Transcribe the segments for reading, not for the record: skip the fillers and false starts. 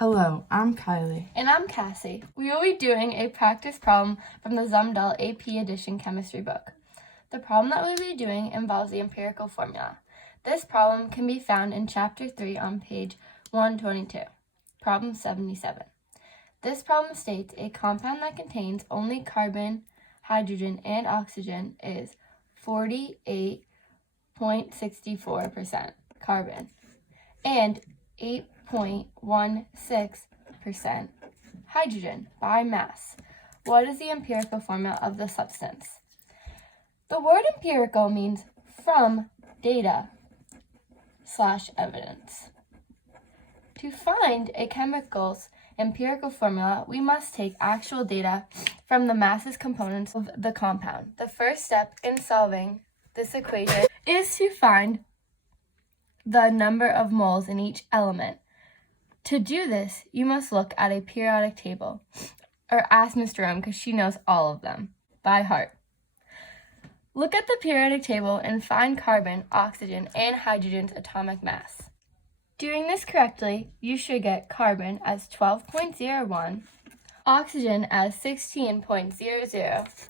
Hello, I'm Kylie. And I'm Cassie. We will be doing a practice problem from the Zumdell AP Edition chemistry book. The problem that we'll be doing involves the empirical formula. This problem can be found in Chapter 3 on page 122, Problem 77. This problem states a compound that contains only carbon, hydrogen, and oxygen is 48.64% carbon and 8.16% hydrogen by mass. What is the empirical formula of the substance? The word empirical means from data/evidence. To find a chemical's empirical formula, we must take actual data from the masses components of the compound. The first step in solving this equation is to find the number of moles in each element. To do this, you must look at a periodic table, or ask Ms. Jerome because she knows all of them by heart. Look at the periodic table and find carbon, oxygen, and hydrogen's atomic mass. Doing this correctly, you should get carbon as 12.01, oxygen as 16.00,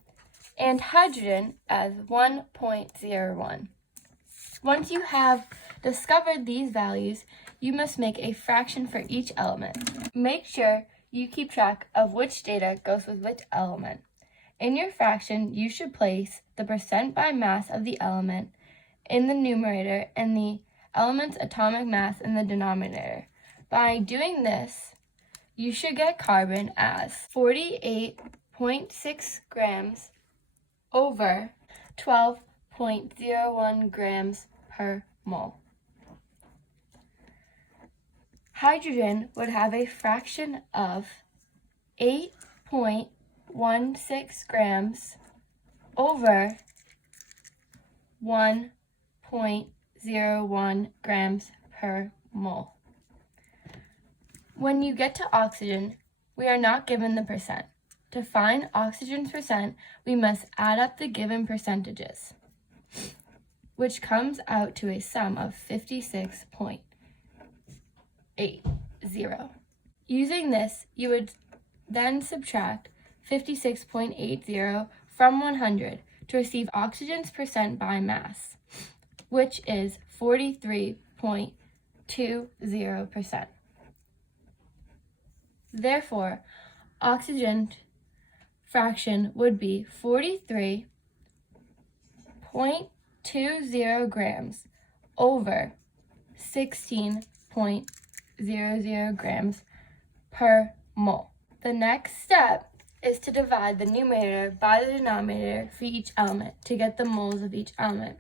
and hydrogen as 1.01. Once you have discovered these values, you must make a fraction for each element. Make sure you keep track of which data goes with which element. In your fraction, you should place the percent by mass of the element in the numerator and the element's atomic mass in the denominator. By doing this, you should get carbon as 48.6 grams over 12.01 grams per mole. Hydrogen would have a fraction of 8.16 grams over 1.01 grams per mole. When you get to oxygen, we are not given the percent. To find oxygen's percent, we must add up the given percentages, which comes out to a sum of 56.80. Using this, you would then subtract 56.80 from 100 to receive oxygen's percent by mass, which is 43.20%. Therefore, oxygen fraction would be 43.20 grams over 16.00 grams per mole. The next step is to divide the numerator by the denominator for each element to get the moles of each element.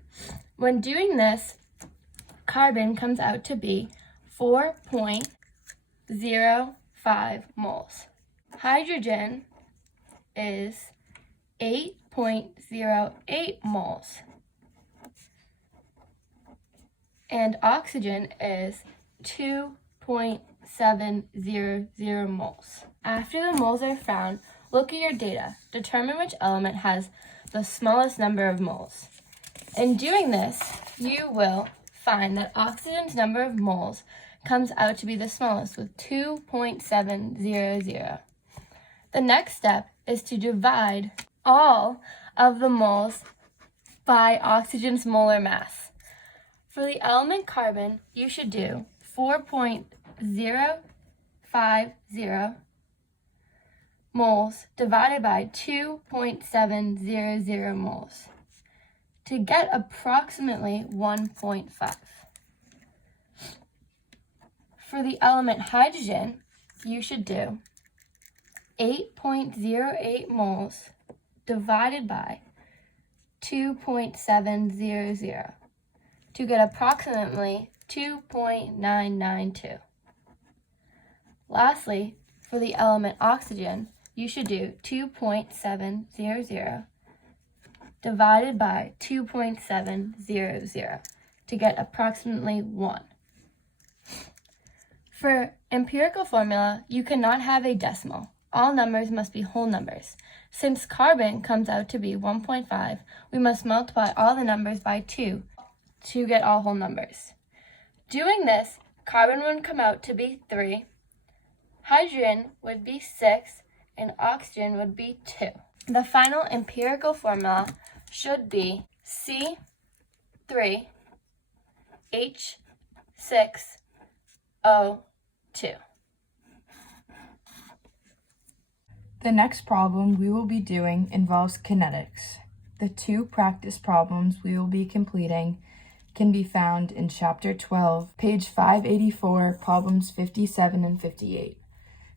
When doing this, carbon comes out to be 4.05 moles. Hydrogen is 8.08 moles. And oxygen is 2.700 moles. After the moles are found, look at your data. Determine which element has the smallest number of moles. In doing this, you will find that oxygen's number of moles comes out to be the smallest with 2.700. The next step is to divide all of the moles by oxygen's molar mass. For the element carbon, you should do 4.050 moles divided by 2.700 moles to get approximately 1.5. For the element hydrogen, you should do 8.08 moles divided by 2.700 to get approximately 2.992. Lastly, for the element oxygen, you should do 2.700 divided by 2.700 to get approximately 1. For empirical formula, you cannot have a decimal. All numbers must be whole numbers. Since carbon comes out to be 1.5, we must multiply all the numbers by 2 to get all whole numbers. Doing this, carbon would come out to be 3, hydrogen would be 6, and oxygen would be 2. The final empirical formula should be C3H6O2. The next problem we will be doing involves kinetics. The 2 practice problems we will be completing can be found in Chapter 12, page 584, problems 57 and 58.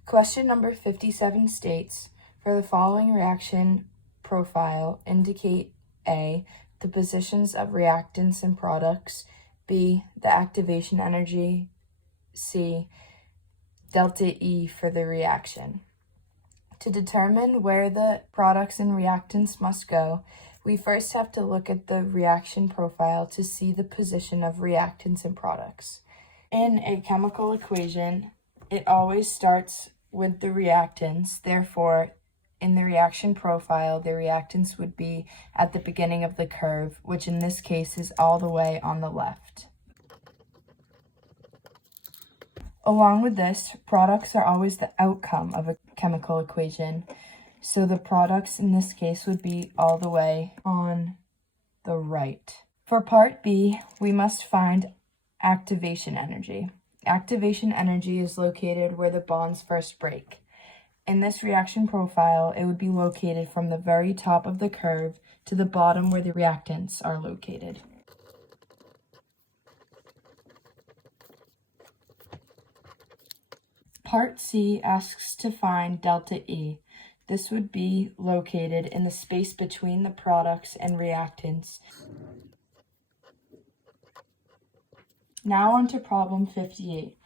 Question number 57 states, for the following reaction profile, indicate A, the positions of reactants and products, B, the activation energy, C, delta E for the reaction. To determine where the products and reactants must go, we first have to look at the reaction profile to see the position of reactants and products. In a chemical equation, it always starts with the reactants. Therefore, in the reaction profile, the reactants would be at the beginning of the curve, which in this case is all the way on the left. Along with this, products are always the outcome of a chemical equation. So the products in this case would be all the way on the right. For part B, we must find activation energy. Activation energy is located where the bonds first break. In this reaction profile, it would be located from the very top of the curve to the bottom where the reactants are located. Part C asks to find delta E. This would be located in the space between the products and reactants. Now on to problem 58.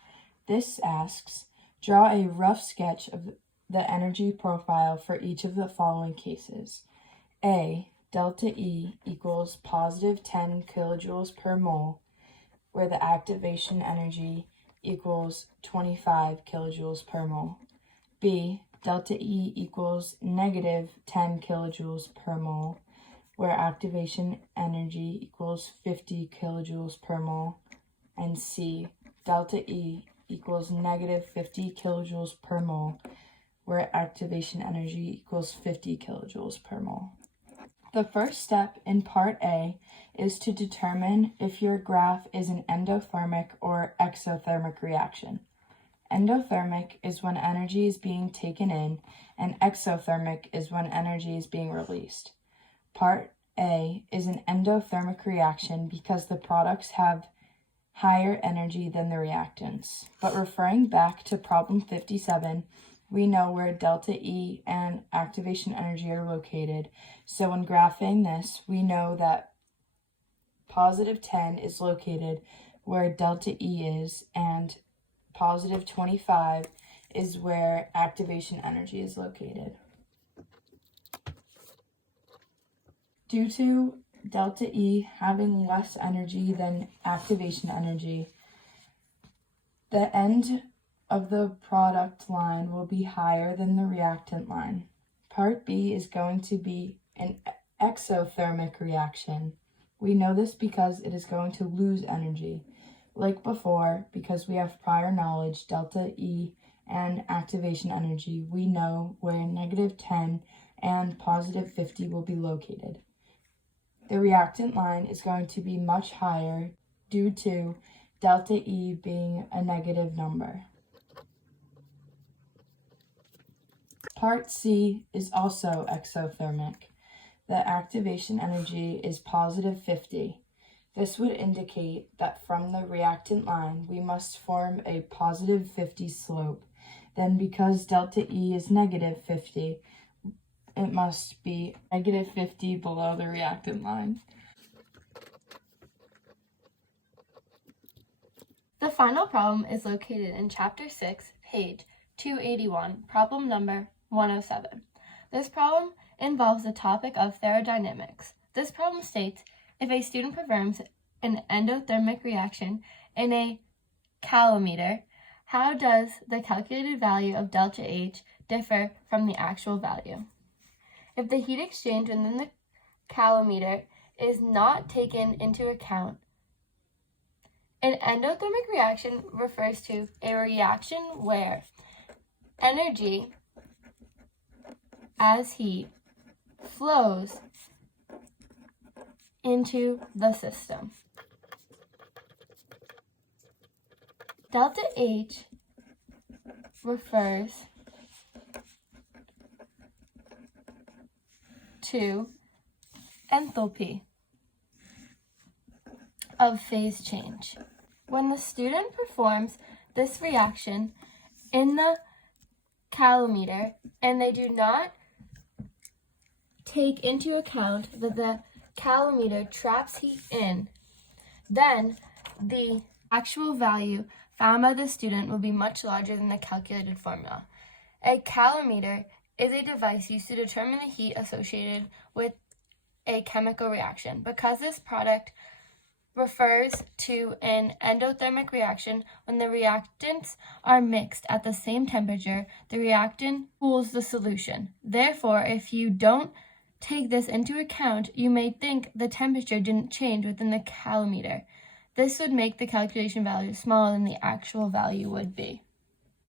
This asks, draw a rough sketch of the energy profile for each of the following cases. A, delta E equals positive 10 kilojoules per mole, where the activation energy equals 25 kilojoules per mole. B, delta E equals negative 10 kilojoules per mole, where activation energy equals 50 kilojoules per mole. And C, delta E equals negative 50 kilojoules per mole, where activation energy equals 50 kilojoules per mole. The first step in part A is to determine if your graph is an endothermic or exothermic reaction. Endothermic is when energy is being taken in, and exothermic is when energy is being released. Part A is an endothermic reaction because the products have higher energy than the reactants. But referring back to problem 57, we know where delta E and activation energy are located. So when graphing this, we know that positive 10 is located where delta E is, and positive 25 is where activation energy is located. Due to delta E having less energy than activation energy, the end of the product line will be higher than the reactant line. Part B is going to be an exothermic reaction. We know this because it is going to lose energy. Like before, because we have prior knowledge, delta E and activation energy, we know where negative 10 and positive 50 will be located. The reactant line is going to be much higher due to delta E being a negative number. Part C is also exothermic. The activation energy is positive 50. This would indicate that from the reactant line, we must form a positive 50 slope. Then because delta E is negative 50, it must be negative 50 below the reactant line. The final problem is located in Chapter 6, page 281, problem number 107. This problem involves the topic of thermodynamics. This problem states, if a student performs an endothermic reaction in a calometer, how does the calculated value of delta H differ from the actual value? If the heat exchange within the calometer is not taken into account, an endothermic reaction refers to a reaction where energy as heat flows into the system. Delta H refers to enthalpy of phase change. When the student performs this reaction in the calometer and they do not take into account that the calometer traps heat in, then the actual value found by the student will be much larger than the calculated formula. A calometer is a device used to determine the heat associated with a chemical reaction. Because this product refers to an endothermic reaction, when the reactants are mixed at the same temperature, the reactant cools the solution. Therefore, if you don't take this into account, you may think the temperature didn't change within the calometer. This would make the calculation value smaller than the actual value would be.